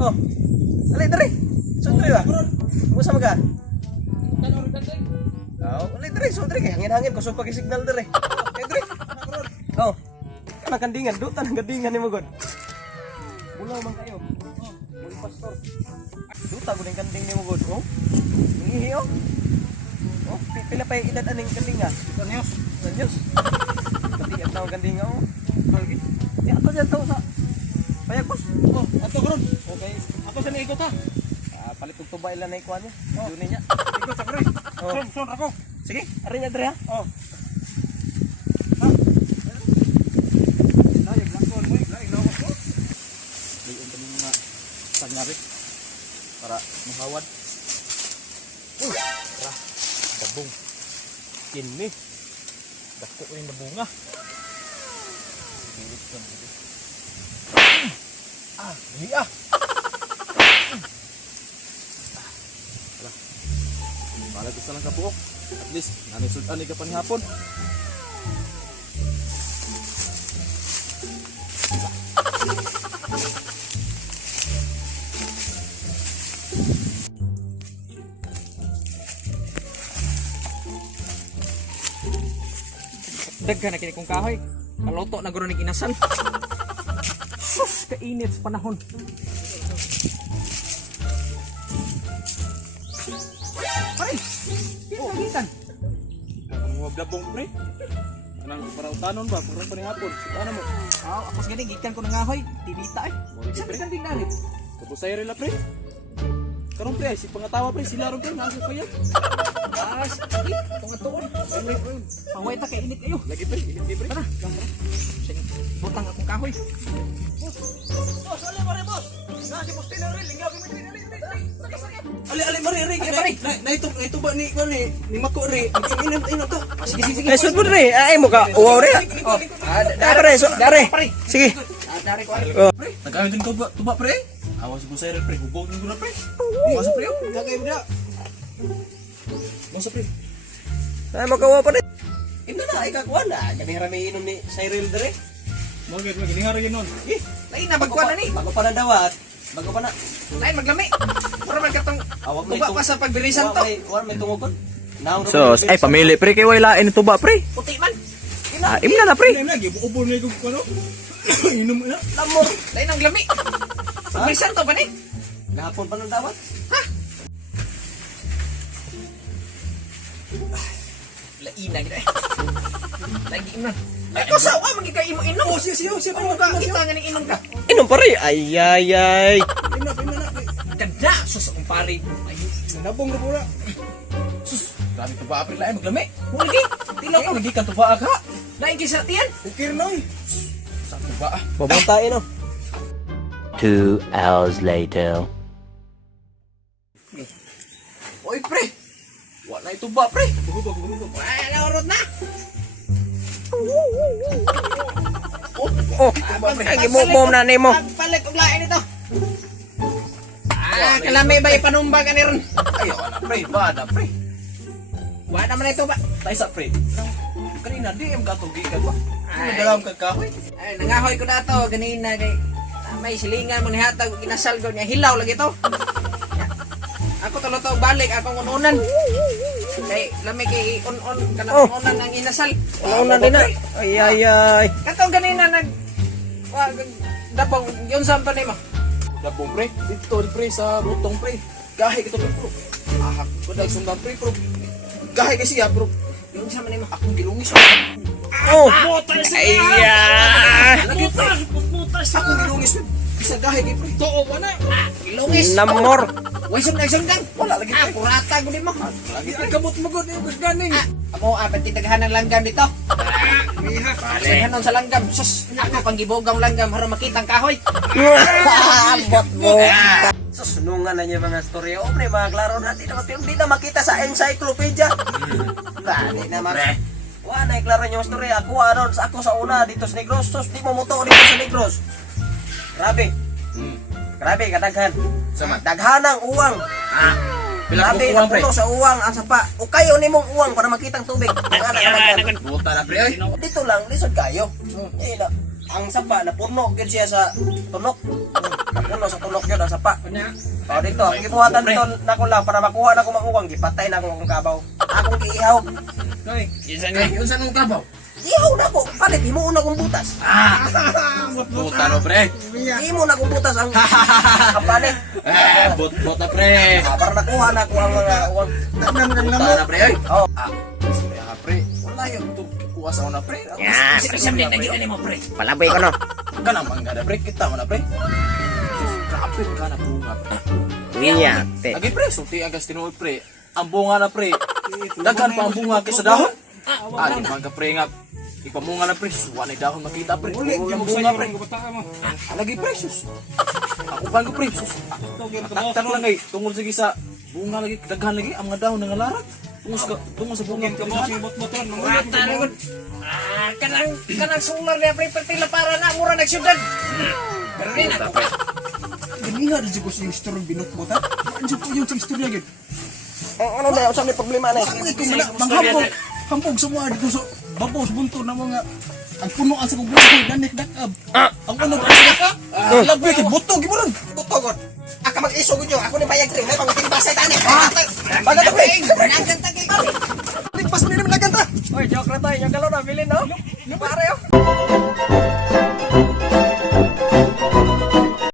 Oh. Alay dere. Sundre ba? Musa maga? Oh, alay dere, sundre kay hangin-hangin kusog pag signal dere. Alay dere. Oh. Kana kandingan, dutan ang kandingan nimo god. Bulaw man kayo. Oh, muli pastor. Duta gud ang kanding nimo god. Oh. Ihi oh. Oh, pila pa edad aning kandinga? Anyos. Anyos. Pati ang tawag kandinga oh. Balgi. Ya ato diyan to sa Payag boss. Oh, ato karon. Okay. Ato sa niikot ha. Palit og tubay lang na ikuan niya. Oh. Dunin niya. Ikot sa kre. Oh. Son ako. Sige, ari niya dre ha. Oh. Ha. Layag lang ko mo, layag lang ko. Diyon kami mga pagnarik para mahawad. Dabong. Kini. Dako ko yung nabunga. Bilit ko nito. Ini Wala gusto lang kabuok. At least, namisud-an ni ka panihapon. Daghan na kini kong kahoy. Maluto na guro ni inasal. Sus, kainit sa panahon. Pare, dito gitan. Ang mga blabong pre. Anang para utanon ba? Purang panihapon. Ano mo? Ako sa ganing gikan ko ng kahoy. Tibita eh. Sabi kang tingnan. Kapusay rin la pre. Karong pre, si pangatawa pre, sila ron pre, nasa pa yan. As, pangatuon. Pangway ta kay init kayo. Lagi pre, init pre. Tara. Butang akong kahoy. Boss, ali mare boss. Na si Bustin na rin, lingyaw kami rin. Ali mare rin. Na ito ba ni Mako rin. Ino to. Sige. Ay, sud mo re. Ay mo ka. Uwaw re. Dare, dare. Sige. Dari ko. Nagkain din tuba pre. Awas si Busay rin pre, hubog ng gula pre. Masa pre, nagay mo na. Masa pre. Ay mo ka uwaw pa rin. Ito na, ikakuha na. Kami rami inom ni Cyril dere. Magit, ginihara yun nun. Lain na bagkuan na ni. Bago pa na dawat. Bago pa na. Lain maglami. Para man katong Awag may tuba pa sa pagbirisan to. May tungokon. Sos, ay pamili pre kay way lain tuba pre. Puti man. Imna na pre. Inom lagi, buo na yung ano. Inom na. Lamor. Lain ang glami. Pagbirisan to pa ni. Gahapon pa ng dawat. Lain na gid. Lagi inom. Ay ko sa wa magika imo inom. Oh, siya pa ka. Kita nga ni inom ka. Inom pa rin. Ay. Inom na. Ganda sus ang pare. Ay, Nabong na pula. Sus, grabe tuba apil lain maglami. lagi. Tilaw ko. Hindi ka tuba ka. Lain kisa tiyan. Ukir na. Sa tuba ah. Babangtain no. 2 hours later. Oy pre. Wala ito ba pre? Bugubog. Ay, naurot na. Oh, ay mo na nimo. Pagpalit og lain ito. Kalami ba ipanumbag ani ron? Ay, wala pre. Bada pre. Wa naman ito ba? Tayo sa pre. Kanina di em katugigan ba? Nadalam ka kahoy. Ay, nangahoy ko dato ganina kay may silingan mo ni hatag og ginasal ko niya hilaw lagi to. Ako tulo balik akong ununan. Kay lami kay on kanang unan ang inasal. Una din na. Ay. Katong ganina nag dabong yun sa pa nimo. Dabong pre. Dito pre sa rutong pre. Gahi kita pre bro. Ko dag sundan pre bro. Gahi kasi ya bro. Yun sa nimo. Akong gilungis. Oh. Ay. Lagi pre. Akong gilungis. Isa gahi kay pre. Too wala. Ilungis. Namor. Way sundang. Wala lagi pre. Purata gud mo. Lagi pre. Kamot mo gud yung ganing. Ako apat tidaghan ng langgam dito. Miha. Hanon sa langgam. Sus, ako pang gibogang langgam para makita ang kahoy. Ambot mo. Susunungan na niya mga storya. O pre, mga klaro natin naman. Hindi na makita sa encyclopedia. Dali naman. Wala na klaro niyo storya. Ako sa una dito sa Negros. Sus, di mo muto dito sa Negros. Grabe. Grabe, kadaghan. Daghan ang uwang. Grabe, napuno sa uwang. Asa pa. O kayo ni mong uwang para makita ang tubig. Buta na pre. Dito lang, lisod kayo. ang sapa napuno gyud siya sa tunok. Napuno sa tunok gyud ang sapa. O dito, ang gibuhatan dito nako lang para makuha na ko makuwang gipatay na ko akong kabaw. Akong giihaw. Noy, unsa nung kabaw? Ihaw na ko, palit himuon na kong butas. Buta no pre. Himo na kong butas ang kapalit. Bot na pre. Para nakuha na ko ang mga uwang. Buta na pre oy. Oh, Kaya pre, wala yung kuwas ako na pre. Yan, Kasi sabi na gina mo pre. Palaboy ko no. Ka naman nga na pre, kita mo na pre. Grabe ka na bunga pre. Iya, te. Lagi pre, sulti ang tinuod pre. Ang bunga na pre. Daghan pa ang bunga kaysa dahon. Ah, limang ka pre nga. Ipamunga na pre, suwa na dahon makita pre. Ang bunga pre. Lagi pre, sus. Ako pa pre, sus. Taktak lang ay, tungkol sige sa bunga lagi, daghan lagi, ang mga dahon nga larat. Tungkol sa bunga. Kanang solar niya pre, pertila para na, mura nagsyudad. Pero rin na. Ganina di ko sa istorya binukbot ha. Anjo po yung sa istorya gid. ano na usap ni problema na. Ang ito mala manghambog. Hambog semua dito sa babos bunto na mga ang puno ang sa kong buhay danik dakab. Ang ano ba ka? Labi kay buto giburon. Tutugon. Aka mag-iso ko ako ni bayag rin. May pangtilbasay tani. Baga to pre. Naganta kay Ligpas mo ni naman laganta. Oy, joke na tayo. Yung galaw na bilin no? Pare oh.